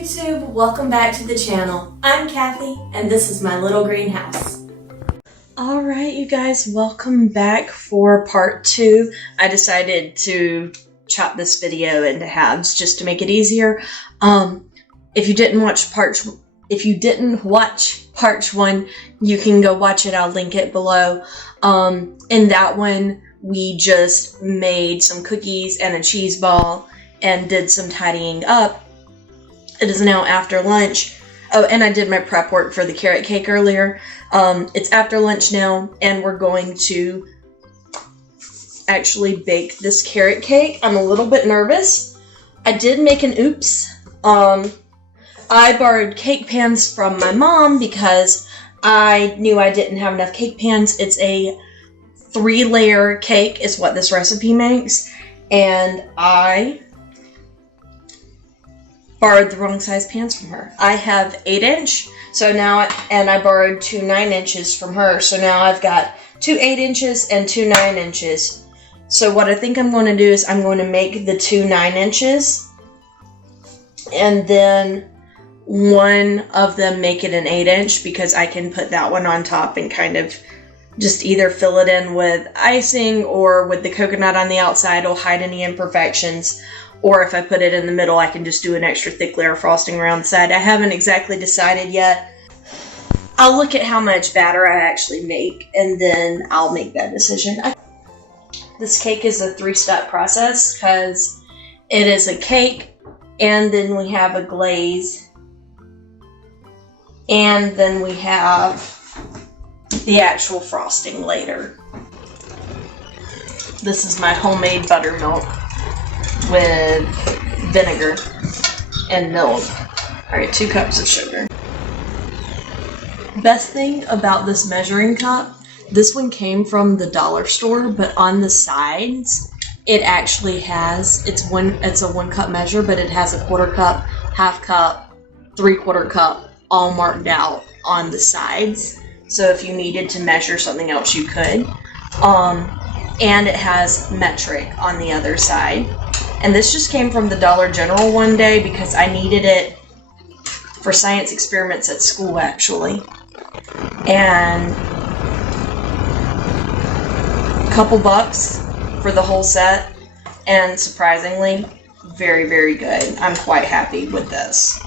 YouTube, welcome back to the channel. I'm Kathy, and this is my little greenhouse. Alright you guys, welcome back for part 2. I decided to chop this video into halves just to make it easier. If you didn't watch part 1, you can go watch it. I'll link it below. In that one, we just made some cookies and a cheese ball and did some tidying up. It is now after lunch. Oh, and I did my prep work for the carrot cake earlier. It's after lunch now, and we're going to actually bake this carrot cake. I'm a little bit nervous. I did make an oops. I borrowed cake pans from my mom because I knew I didn't have enough cake pans. It's a 3-layer cake is what this recipe makes, and I borrowed the wrong size pans from her. I have 8-inch, so now, and I borrowed 2 9-inches from her, so now I've got 2 8-inches and 2 9-inches. So what I think I'm going to do is I'm going to make the 2 9-inches, and then one of them make it an 8-inch, because I can put that one on top and kind of just either fill it in with icing or with the coconut on the outside will hide any imperfections. Or if I put it in the middle, I can just do an extra thick layer of frosting around the side. I haven't exactly decided yet. I'll look at how much batter I actually make, and then I'll make that decision. This cake is a 3-step process because it is a cake, and then we have a glaze, and then we have the actual frosting later. This is my homemade buttermilk with vinegar and milk. Alright, 2 cups of sugar. Best thing about this measuring cup, this one came from the dollar store, but on the sides, it actually has, it's a 1 cup measure, but it has a 1/4 cup, 1/2 cup, 3/4 cup, all marked out on the sides. So if you needed to measure something else, you could. And it has metric on the other side. And this just came from the Dollar General one day because I needed it for science experiments at school, actually. And a couple bucks for the whole set. And surprisingly, very, very good. I'm quite happy with this.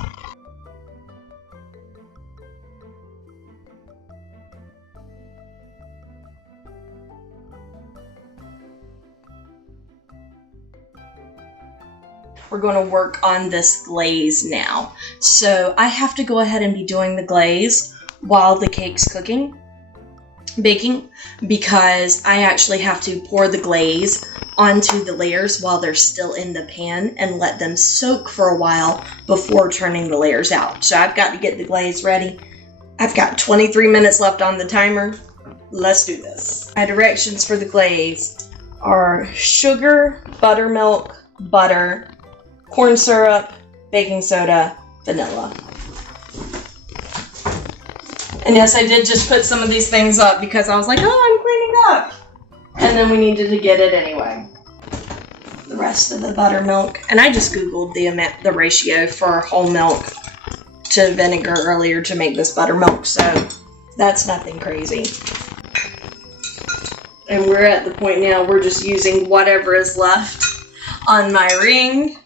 We're going to work on this glaze now. So I have to go ahead and be doing the glaze while the cake's baking, because I actually have to pour the glaze onto the layers while they're still in the pan and let them soak for a while before turning the layers out. So I've got to get the glaze ready. I've got 23 minutes left on the timer. Let's do this. My directions for the glaze are sugar, buttermilk, butter, corn syrup, baking soda, vanilla. And yes, I did just put some of these things up because I was like, oh, I'm cleaning up. And then we needed to get it anyway. The rest of the buttermilk. And I just Googled the ratio for whole milk to vinegar earlier to make this buttermilk, so that's nothing crazy. And we're at the point now we're just using whatever is left on my ring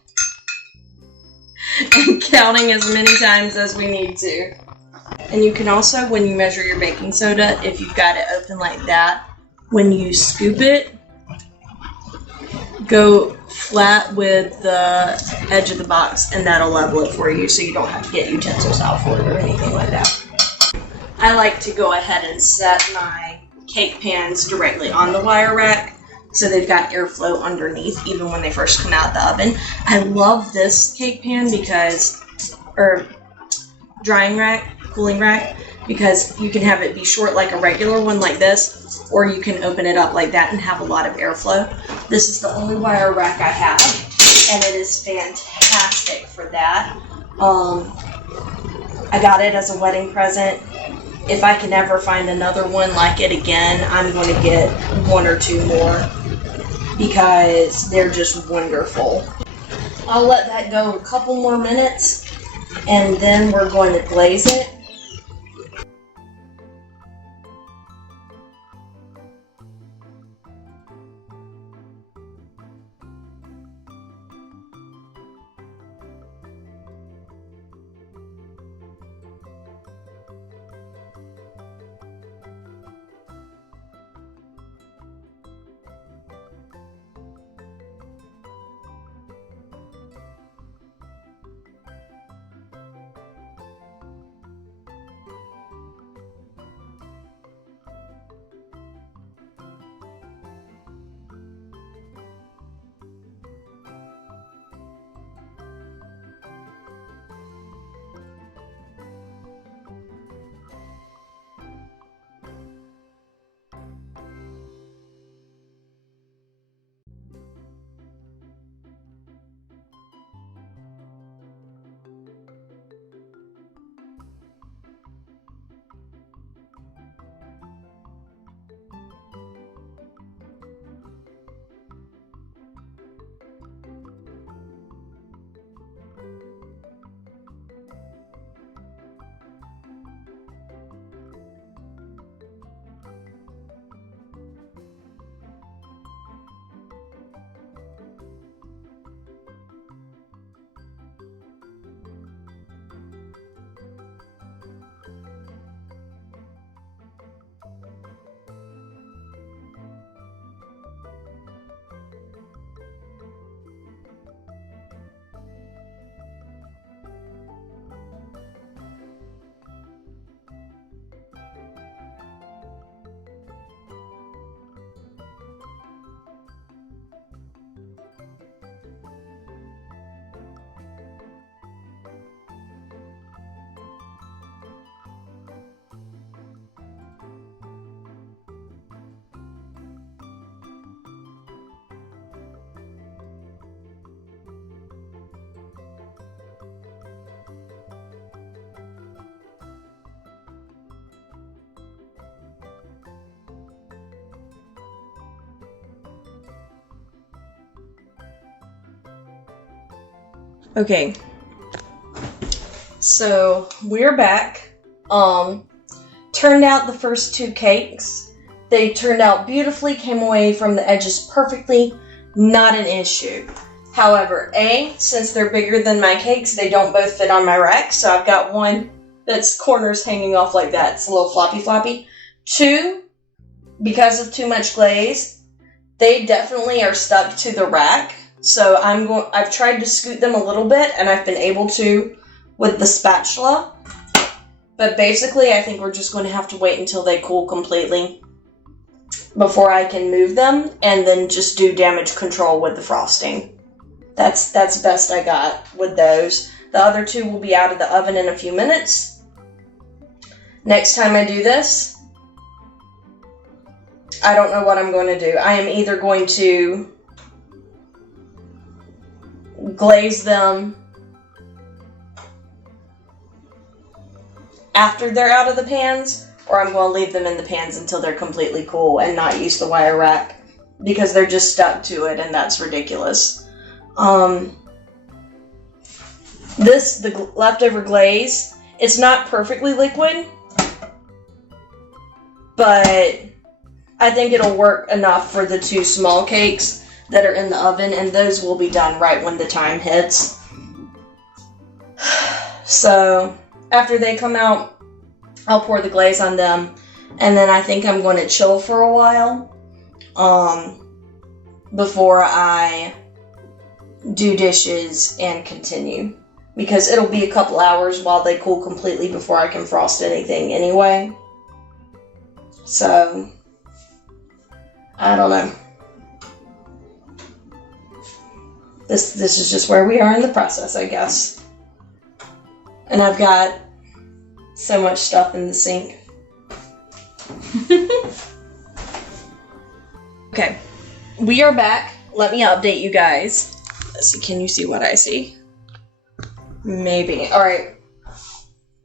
and counting as many times as we need to. And you can also, when you measure your baking soda, if you've got it open like that, when you scoop it, go flat with the edge of the box and that'll level it for you so you don't have to get utensils out for it or anything like that. I like to go ahead and set my cake pans directly on the wire rack so they've got airflow underneath even when they first come out the oven. I love this cake pan because, or drying rack, cooling rack, because you can have it be short like a regular one like this, or you can open it up like that and have a lot of airflow. This is the only wire rack I have, and it is fantastic for that. I got it as a wedding present. If I can ever find another one like it again, I'm going to get 1 or 2 more because they're just wonderful. I'll let that go a couple more minutes And then we're going to glaze it. Okay, so we're back. Turned out the first two cakes. They turned out beautifully, came away from the edges perfectly, not an issue. However, since they're bigger than my cakes, they don't both fit on my rack, so I've got one that's corners hanging off like that. It's a little floppy. 2, because of too much glaze, they definitely are stuck to the rack. So I've tried to scoot them a little bit, and I've been able to with the spatula. But basically, I think we're just going to have to wait until they cool completely before I can move them, and then just do damage control with the frosting. That's best I got with those. The other 2 will be out of the oven in a few minutes. Next time I do this, I don't know what I'm going to do. I am either going to glaze them after they're out of the pans, or I'm going to leave them in the pans until they're completely cool and not use the wire rack, because they're just stuck to it, and that's ridiculous. The leftover glaze, it's not perfectly liquid, but I think it'll work enough for the 2 small cakes that are in the oven, and those will be done right when the time hits. So after they come out, I'll pour the glaze on them, and then I think I'm going to chill for a while before I do dishes and continue, because it'll be a couple hours while they cool completely before I can frost anything anyway. So I don't know. This is just where we are in the process, I guess. And I've got so much stuff in the sink. Okay, we are back. Let me update you guys. Let's see, can you see what I see? Maybe. Alright.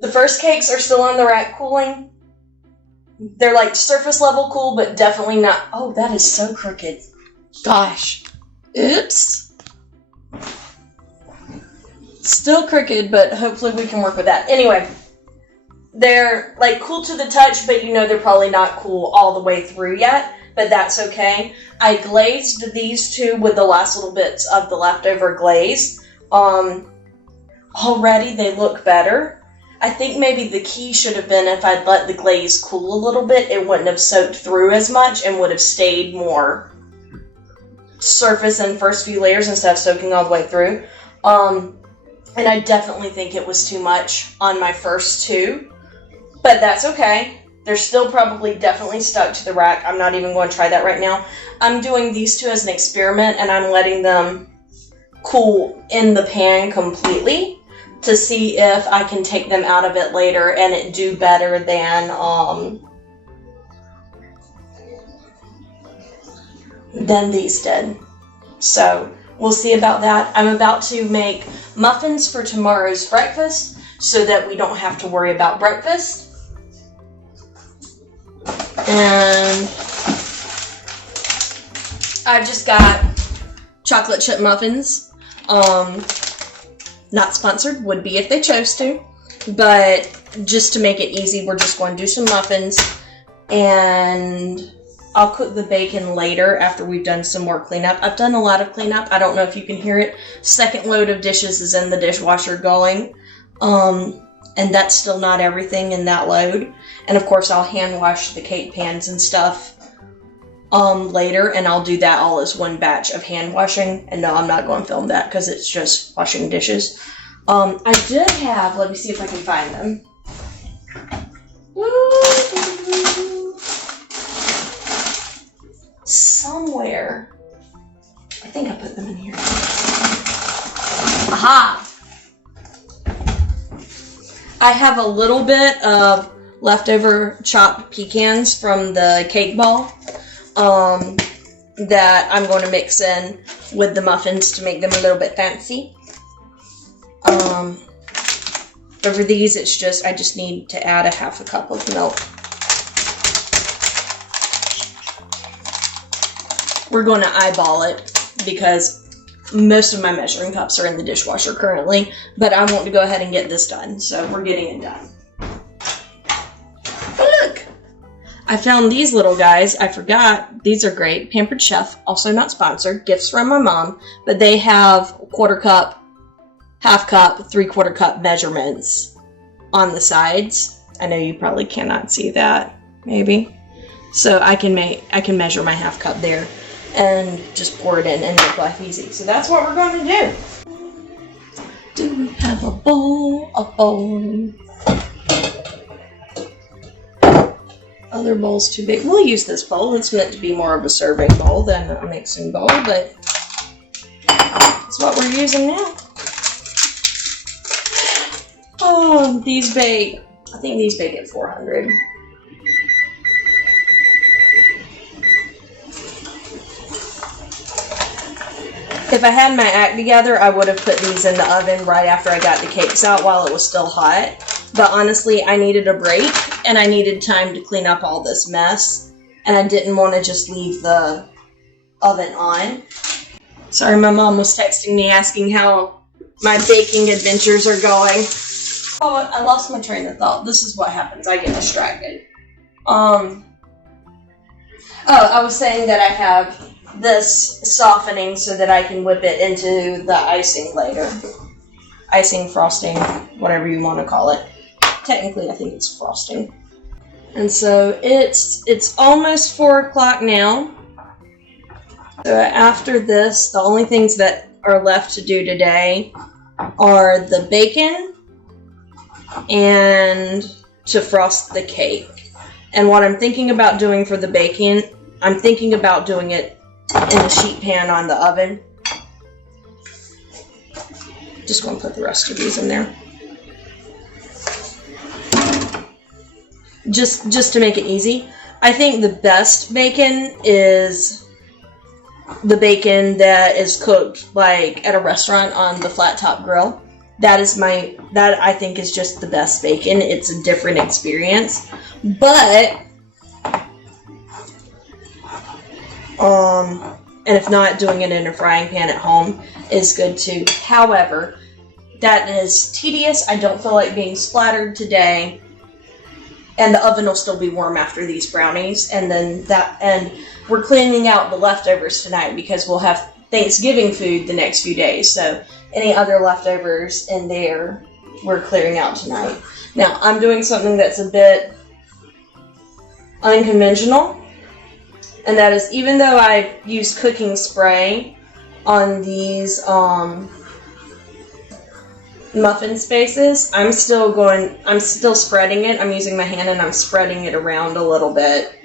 The first cakes are still on the rack cooling. They're like surface level cool, but definitely not. Oh, that is so crooked. Gosh. Oops. Still crooked, but hopefully we can work with that. Anyway, they're like cool to the touch, but you know they're probably not cool all the way through yet, but that's okay. I glazed these two with the last little bits of the leftover glaze. Already they look better. I think maybe the key should have been if I'd let the glaze cool a little bit, it wouldn't have soaked through as much and would have stayed more surface in first few layers instead of soaking all the way through. And I definitely think it was too much on my first two, but that's okay. They're still probably definitely stuck to the rack. I'm not even going to try that right now. I'm doing these two as an experiment, and I'm letting them cool in the pan completely to see if I can take them out of it later and it do better than these did. So we'll see about that. I'm about to make muffins for tomorrow's breakfast so that we don't have to worry about breakfast. And I just got chocolate chip muffins. Not sponsored, would be if they chose to, but just to make it easy, we're just going to do some muffins, and I'll cook the bacon later after we've done some more cleanup. I've done a lot of cleanup. I don't know if you can hear it. Second load of dishes is in the dishwasher going, and that's still not everything in that load. And of course, I'll hand wash the cake pans and stuff later, and I'll do that all as one batch of hand washing. And no, I'm not going to film that because it's just washing dishes. I did have, let me see if I can find them. Somewhere. I think I put them in here. Aha! I have a little bit of leftover chopped pecans from the cake ball that I'm going to mix in with the muffins to make them a little bit fancy. Over these, I just need to add a half a cup of milk. We're going to eyeball it because most of my measuring cups are in the dishwasher currently, but I want to go ahead and get this done, so we're getting it done. Oh, look! I found these little guys. I forgot. These are great. Pampered Chef, also not sponsored. Gifts from my mom, but they have quarter cup, half cup, 3/4 cup measurements on the sides. I know you probably cannot see that, maybe. So I can measure my half cup there and just pour it in and make life easy. So that's what we're going to do. Do we have a bowl? A bowl. Other bowl's too big. We'll use this bowl. It's meant to be more of a serving bowl than a mixing bowl, but that's what we're using now. Oh, these bake. I think these bake at 400. If I had my act together, I would have put these in the oven right after I got the cakes out while it was still hot. But honestly, I needed a break, and I needed time to clean up all this mess. And I didn't want to just leave the oven on. Sorry, my mom was texting me asking how my baking adventures are going. Oh, I lost my train of thought. This is what happens. I get distracted. Oh, I was saying that I have this softening so that I can whip it into the icing later. Icing, frosting, whatever you want to call it. Technically, I think it's frosting. And so it's almost 4 o'clock now. So after this, the only things that are left to do today are the bacon and to frost the cake. And what I'm thinking about doing for the bacon, I'm thinking about doing it in the sheet pan on the oven. Just going to put the rest of these in there. Just to make it easy. I think the best bacon is the bacon that is cooked like at a restaurant on the flat top grill. That I think is just the best bacon. It's a different experience. But and if not, doing it in a frying pan at home is good too. However, that is tedious. I don't feel like being splattered today. And the oven will still be warm after these brownies. And we're cleaning out the leftovers tonight because we'll have Thanksgiving food the next few days. So any other leftovers in there, we're clearing out tonight. Now, I'm doing something that's a bit unconventional. And that is, even though I use cooking spray on these muffin spaces, I'm still spreading it. I'm using my hand and I'm spreading it around a little bit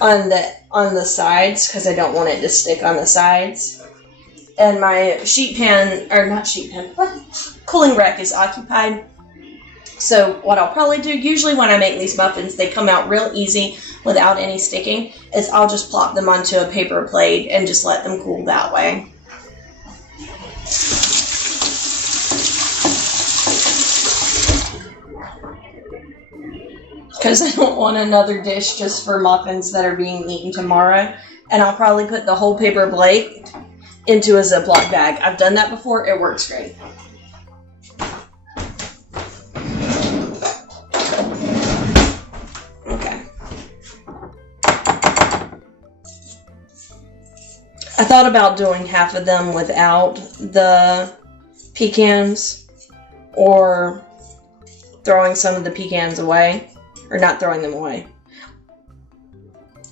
on the sides because I don't want it to stick on the sides. And my cooling rack is occupied. So what I'll probably do, usually when I make these muffins, they come out real easy without any sticking, is I'll just plop them onto a paper plate and just let them cool that way. Because I don't want another dish just for muffins that are being eaten tomorrow. And I'll probably put the whole paper plate into a Ziploc bag. I've done that before. It works great. Okay. I thought about doing half of them without the pecans or throwing some of the pecans away. Or not throwing them away.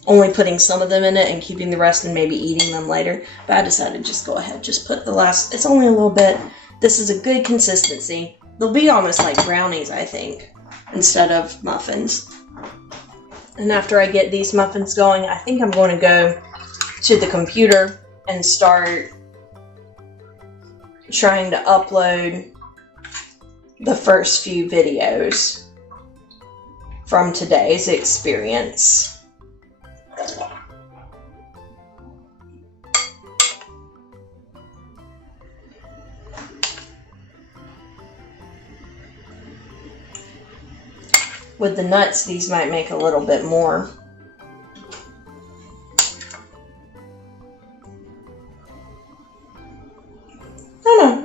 Only putting some of them in it and keeping the rest and maybe eating them later. But I decided just go ahead. Just put the last... It's only a little bit. This is a good consistency. They'll be almost like brownies, I think. Instead of muffins. And after I get these muffins going, I think I'm going to go to the computer and start trying to upload the first few videos from today's experience. With the nuts, these might make a little bit more.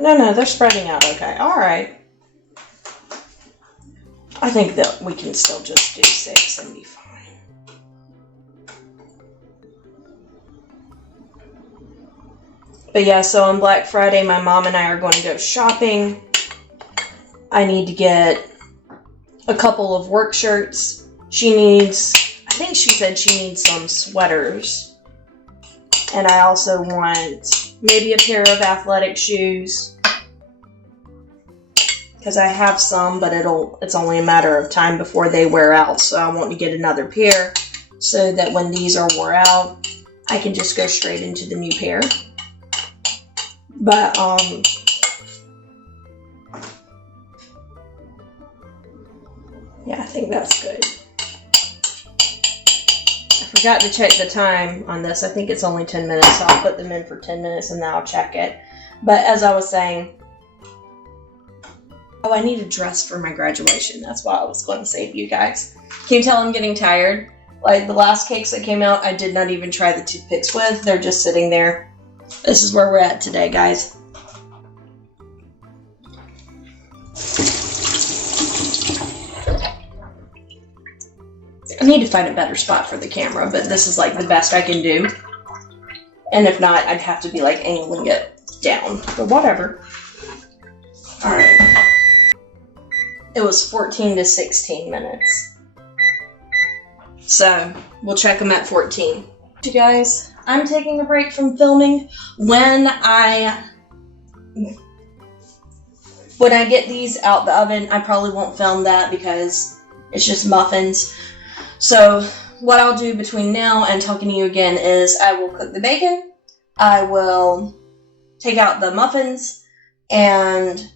No, they're spreading out okay. All right. I think that we can still just do 6 and be fine. But yeah, so on Black Friday, my mom and I are going to go shopping. I need to get a couple of work shirts. I think she said she needs some sweaters. And I also want maybe a pair of athletic shoes. Because I have some, but it's only a matter of time before they wear out. So I want to get another pair so that when these are wore out, I can just go straight into the new pair. But, yeah, I think that's good. I forgot to check the time on this. I think it's only 10 minutes, so I'll put them in for 10 minutes and then I'll check it. But as I was saying, I need a dress for my graduation. That's what I was going to say to you guys. Can you tell I'm getting tired? Like the last cakes that came out, I did not even try the toothpicks with. They're just sitting there. This is where we're at today, guys. I need to find a better spot for the camera, but this is like the best I can do. And if not, I'd have to be like angling it down. But whatever. Alright. It was 14 to 16 minutes. So, we'll check them at 14. You guys, I'm taking a break from filming. When I get these out the oven, I probably won't film that because it's just muffins. So, what I'll do between now and talking to you again is I will cook the bacon, I will take out the muffins, and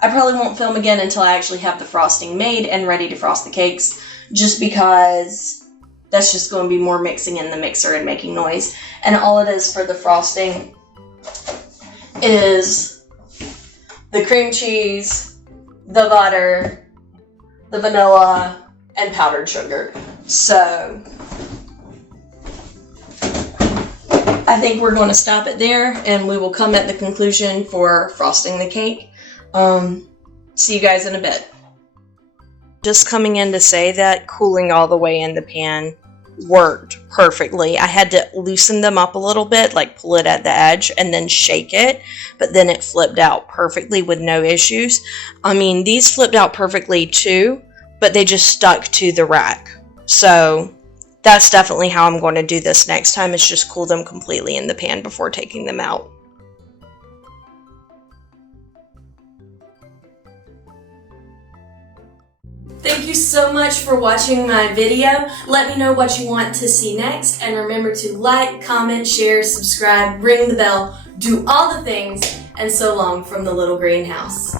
I probably won't film again until I actually have the frosting made and ready to frost the cakes, just because that's just going to be more mixing in the mixer and making noise. And all it is for the frosting is the cream cheese, the butter, the vanilla, and powdered sugar. So I I think we're going to stop it there, and we will come at the conclusion for frosting the cake. See you guys in a bit. Just coming in to say that cooling all the way in the pan worked perfectly. I had to loosen them up a little bit, like pull it at the edge and then shake it, but then it flipped out perfectly with no issues. I mean, these flipped out perfectly too, but they just stuck to the rack. So that's definitely how I'm going to do this next time, is just cool them completely in the pan before taking them out. Thank you so much for watching my video. Let me know what you want to see next, and remember to like, comment, share, subscribe, ring the bell, do all the things, and so long from the Little Greenhouse.